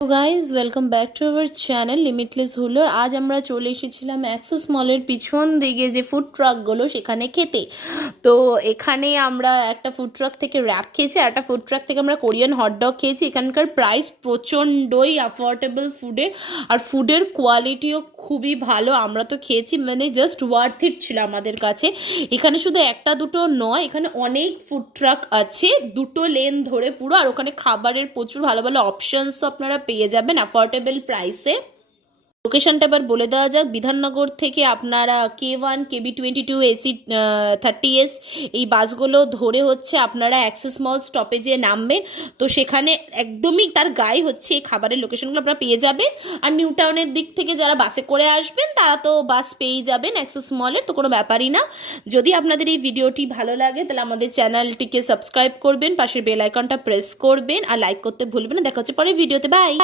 তো guys welcome back to our channel limitless হুলোর। আজ আমরা চলে এসেছিলাম অ্যাক্সেস মলের পিছন দিকে যে ফুড ট্রাকগুলো সেখানে খেতে। তো এখানে আমরা একটা ফুড ট্রাক থেকে র্যাপ খেয়েছি আর একটা ফুড ট্রাক থেকে আমরা কোরিয়ান হটডগ খেয়েছি। এখানকার প্রাইস প্রচণ্ডই অ্যাফোর্ডেবল ফুডের, আর ফুডের কোয়ালিটিও খুবই ভালো। আমরা তো খেয়েছি, মানে জাস্ট ওয়ার্থ ইট ছিল আমাদের কাছে। এখানে শুধু একটা দুটো নয়, এখানে অনেক ফুড ট্রাক আছে, দুটো লেন ধরে পুরো। আর ওখানে খাবারের প্রচুর ভালো ভালো অপশানসও আপনারা পেয়ে যাবেন অ্যাফোর্ডেবল প্রাইসে। লোকেশনটা এবার বলে দেওয়া যাক। বিধাননগর থেকে আপনারা K1 KB22 AC 30S এই বাসগুলো ধরে হচ্ছে আপনারা অ্যাক্সেস মল স্টপেজে নামবেন। তো সেখানে একদমই তার গায়ে হচ্ছে এই খাবারের লোকেশনগুলো আপনারা পেয়ে যাবেন। আর নিউ টাউনের দিক থেকে যারা বাসে করে আসবেন তারা তো বাস পেয়েই যাবেন অ্যাক্সেস মলের, তো কোনো ব্যাপারই না। যদি আপনাদের এই ভিডিওটি ভালো লাগে তাহলে আমাদের চ্যানেলটিকে সাবস্ক্রাইব করবেন, পাশের বেল আইকনটা প্রেস করবেন আর লাইক করতে ভুলবেন না। দেখা হচ্ছে পরের ভিডিওতে, বাই।